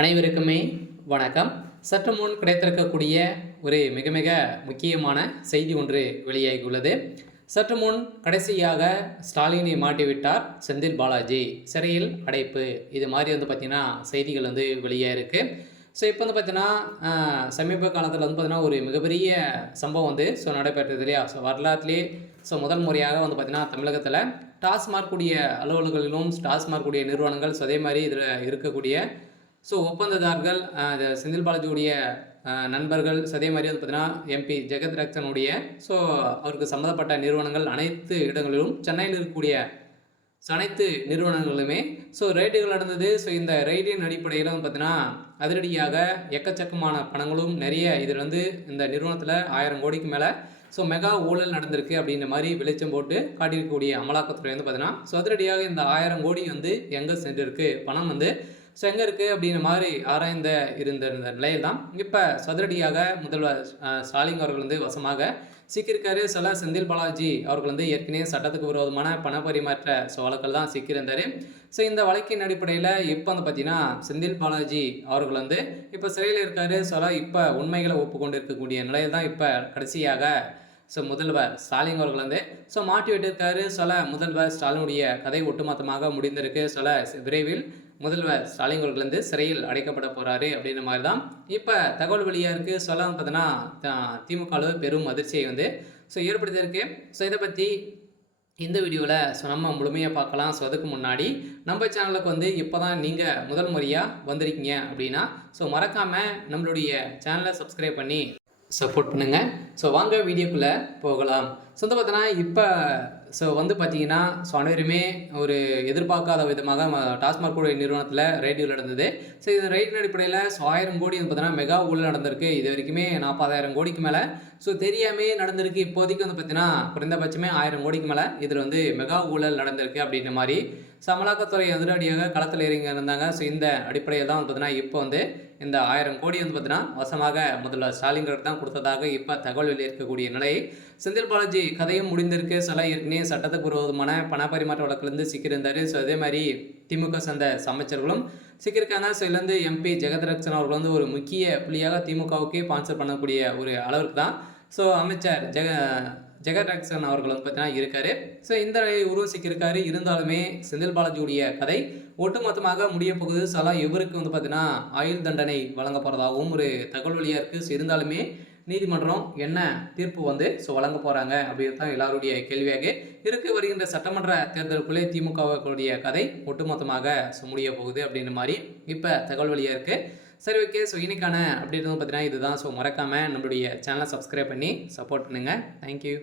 அனைவருக்குமே வணக்கம். சற்று முன் கிடைத்திருக்கக்கூடிய ஒரு மிக மிக முக்கியமான செய்தி ஒன்று வெளியாகியுள்ளது. சற்று முன் கடைசியாக ஸ்டாலினை மாட்டிவிட்டார் செந்தில் பாலாஜி, சிறையில் அடைப்பு. இது மாதிரி பார்த்தீங்கன்னா செய்திகள் வெளியாக இருக்குது. ஸோ இப்போ பார்த்தீங்கன்னா சமீப காலத்தில் பார்த்தீங்கன்னா ஒரு மிகப்பெரிய சம்பவம் நடைபெற்றது இல்லையா? ஸோ வரலாற்றிலே முதல் முறையாக பார்த்தீங்கன்னா தமிழகத்தில் டாஸ்மாக் கூடிய அலுவலகங்களிலும் டாஸ்மாக் கூடிய நிறுவனங்கள் அதே மாதிரி இதில் இருக்கக்கூடிய ஒப்பந்ததாரர்கள் செந்தில் பாலாஜியுடைய நண்பர்கள் அதே மாதிரி பார்த்தீங்கன்னா எம்பி ஜெகத் ரக்ஷனுடைய அவருக்கு சம்மந்தப்பட்ட நிறுவனங்கள் அனைத்து இடங்களிலும் சென்னையில் இருக்கக்கூடிய அனைத்து நிறுவனங்களுமே ரைடுகள் நடந்தது. இந்த ரைடின் அடிப்படையில் பார்த்தீங்கன்னா அதிரடியாக எக்கச்சக்கமான பணங்களும் நிறைய இதில் இந்த நிறுவனத்தில் 1000 கோடிக்கு மேலே மெகா ஊழல் நடந்திருக்கு அப்படின்ற மாதிரி வெளிச்சம் போட்டு காட்டியிருக்கக்கூடிய அமலாக்கத்துறை பார்த்தீங்கன்னா அதிரடியாக இந்த 1000 கோடி எங்கே சென்றிருக்கு, பணம் எங்கே இருக்குது அப்படின்ற மாதிரி ஆராய்ந்த இருந்த நிலையில் தான் இப்போ சதுரடியாக முதல்வர் ஸ்டாலின் அவர்கள் வசமாக சிக்கியிருக்காரு. செந்தில் பாலாஜி அவர்கள் ஏற்கனவே சட்டத்துக்கு விரோதமான பண பரிமாற்ற வழக்கில் தான் சிக்கியிருந்தார். இந்த வழக்கின் அடிப்படையில் இப்போ பார்த்தீங்கன்னா செந்தில் பாலாஜி அவர்கள் இப்போ சிறையில் இருக்காரு. இப்போ உண்மைகளை ஒப்புக்கொண்டு இருக்கக்கூடிய நிலையில் தான் இப்போ கடைசியாக முதல்வர் ஸ்டாலின் அவர்கள் மாட்டி விட்டிருக்காரு. முதல்வர் ஸ்டாலினுடைய கதை ஒட்டுமொத்தமாக முடிந்திருக்கு. விரைவில் முதல்வர் ஸ்டாலின் அவர்கள் சிறையில் அடைக்கப்பட போகிறாரு அப்படின்ற மாதிரி தான் இப்போ தகவல் வெளியாக இருக்குது. பார்த்தீங்கன்னா திமுகவில் பெரும் அதிர்ச்சியை ஏற்படுத்தியிருக்கு. இதை பற்றி இந்த வீடியோவில் நம்ம முழுமையாக பார்க்கலாம். அதுக்கு முன்னாடி நம்ம சேனலுக்கு இப்போ தான் நீங்கள் முதல் முறையாக வந்திருக்கீங்க அப்படின்னா மறக்காமல் நம்மளுடைய சேனலை சப்ஸ்கிரைப் பண்ணி சப்போர்ட் பண்ணுங்கள். வாங்க வீடியோக்குள்ளே போகலாம். பார்த்தீங்கன்னா இப்போ பார்த்தீங்கன்னா அனைவருமே ஒரு எதிர்பார்க்காத விதமாக டாஸ்மாக் கூடிய நிறுவனத்தில் ரைடு நடந்தது. இந்த ரைடின் அடிப்படையில் 1000 கோடி பார்த்தீங்கன்னா மெகா ஊழல் நடந்திருக்கு. இது வரைக்குமே 40,000 கோடிக்கு மேலே தெரியாமே நடந்திருக்கு. இப்போதைக்கு பார்த்தீங்கன்னா குறைந்தபட்சமே 1000 கோடிக்கு மேலே இதில் மெகா ஊழல் நடந்திருக்கு அப்படின்ற மாதிரி அமலாக்கத்துறை அதிரடியாக களத்தில் இறங்கி இருந்தாங்க. இந்த அடிப்படையில் தான் பார்த்தீங்கன்னா இப்போ இந்த 1000 கோடி பார்த்தீங்கன்னா வசமாக முதல்வர் ஸ்டாலின் தான் கொடுத்ததாக இப்போ தகவல் வெளியிருக்கக்கூடிய நிலை. செந்தில் பாலாஜி கதையும் முடிந்திருக்கு. ஏற்கனவே சட்டத்துக்கு விரோதமான பண பரிமாற்ற வழக்கிலிருந்து சிக்கியிருந்தார். அதே மாதிரி திமுக சேர்ந்த அமைச்சர்களும் சிக்கியிருக்காங்க. இதுலேருந்து எம்பி ஜெகத் ரக்ஷன் அவர்கள் ஒரு முக்கிய புள்ளியாக திமுகவுக்கே ஸ்பான்சர் பண்ணக்கூடிய ஒரு அளவுக்கு தான் அமைச்சர் ஜெகத் ரக்ஷன் அவர்கள் பார்த்தீங்கன்னா இருக்காரு. இந்த உருவசிக்கிருக்காரு. இருந்தாலுமே செந்தில் பாலாஜியுடைய கதை ஒட்டுமொத்தமாக முடிய போகுது. இவருக்கு பார்த்தீங்கன்னா ஆயுள் தண்டனை வழங்க போகிறதாகவும் ஒரு தகவல் வழியாக இருக்குது. இருந்தாலுமே நீதிமன்றம் என்ன தீர்ப்பு வழங்க போகிறாங்க அப்படின்னு தான் எல்லாருடைய கேள்வியாக இருக்குது. வருகின்ற சட்டமன்ற தேர்தலுக்குள்ளே திமுகவுடைய கதை ஒட்டுமொத்தமாக முடிய போகுது அப்படின்ற மாதிரி இப்போ தகவல் வழியாக இருக்குது. சரி, ஓகே. இன்னைக்கான அப்டேட் பார்த்தீங்கன்னா இதுதான். மறக்காமல் நம்மளுடைய சேனலை சப்ஸ்கிரைப் பண்ணி சப்போர்ட் பண்ணுங்கள். தேங்க்யூ.